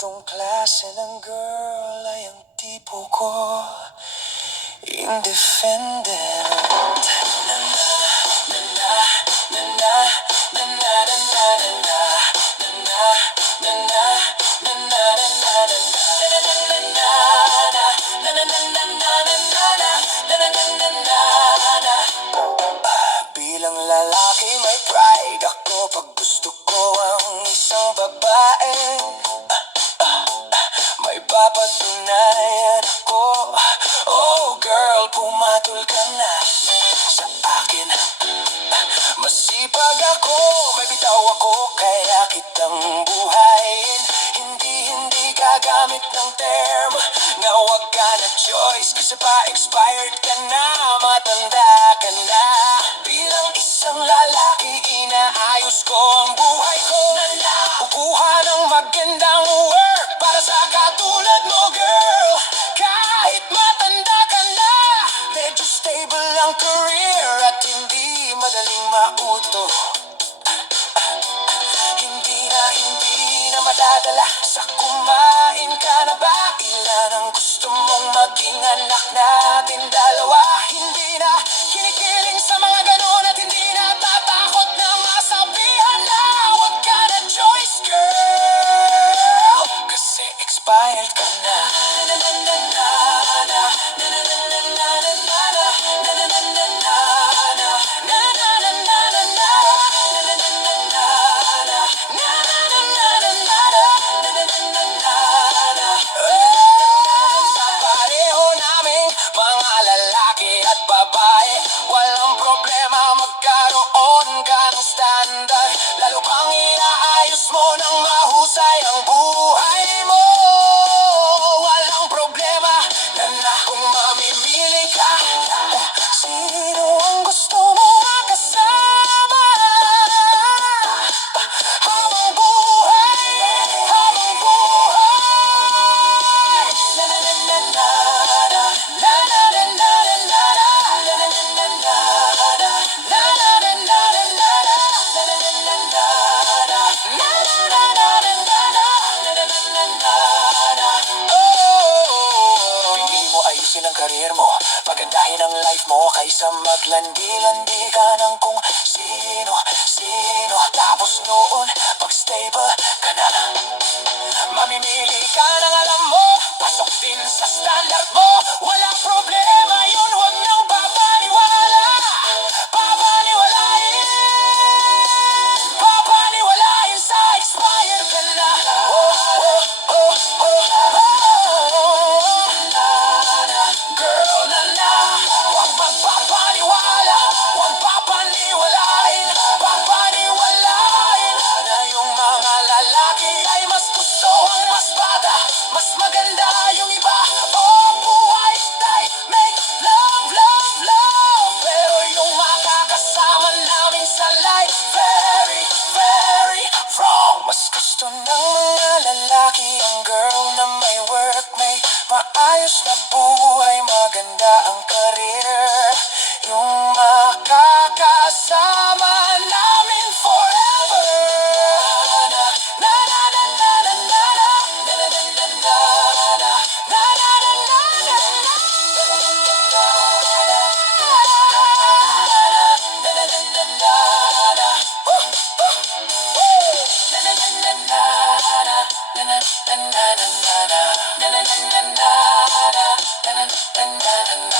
Ganitong klase ng girl ay ang tipo ko, independent. Na na, na na, na na, na na, na na, na na, na na, na na, na na, bilang lalaki may pride ako pag gusto ko ang isang babae. May papatunayan ako. Oh girl, pumatol ka na sa akin. Masipag ako, may bitaw ako, kaya kitang buhayin. Hindi gagamit ng term na wag ka na choice, kasi pa expired ka na, matanda ka na. Bilang isang lalaki, inaayos ko ang buhay ko. Kukuha ng magandang work para sa katulad mo, girl. Kahit matanda ka na, medyo stable ang career at hindi madaling mauto. Hindi na madadala sa kumain ka na ba? Ilan ang gusto mong maging anak natin dalawa? Hindi na kinikiling sa mga ganun at hindi na tatakot na masabihan na wag ka na choice, girl. Kasi expired ka na. Na na na na na, na na na na na na na, na na na na na na, na na na na na na, na na na na na. Sa pareho naming mga lalaki at babae, walang problema magkaroon ka ng standard. Lalo pang inaayos mo ng mahusay ang buhay mo. Walang problema na kung mamimili ka kung sino ang gusto mo makasama. Habang buhay, habang buhay. Na na na na na na, na na na na na na, na na na na na na, na na na na na na, na na na na na na, na na na na na na, na na na na na. Oh, piliin mo ayusin ang career mo, pagandahin ang life mo, kaysa maglandi-landi ka ng kung sino. Tapos noon, pag stable ka na, mamimili ka ng alam mo, pasok din sa standard mo. Walang problema yun, wag nang papaniwalain sa expired ka na. Girl, na, wag magpapaniwala, wag papaniwalain na yung mga lalaki ay mas gusto ang mas bata, mas maganda yung iba. Oh, buhay tay, make love, pero yung makakasama namin sa life, very wrong. Mas gusto ng mga lalaki ang girl na may work, may maayos na buhay, maganda ang career, yung makakasama namin forever. Na na na na na na na, na na na na na na, na na na na na na, na na na na na. Na na na na na.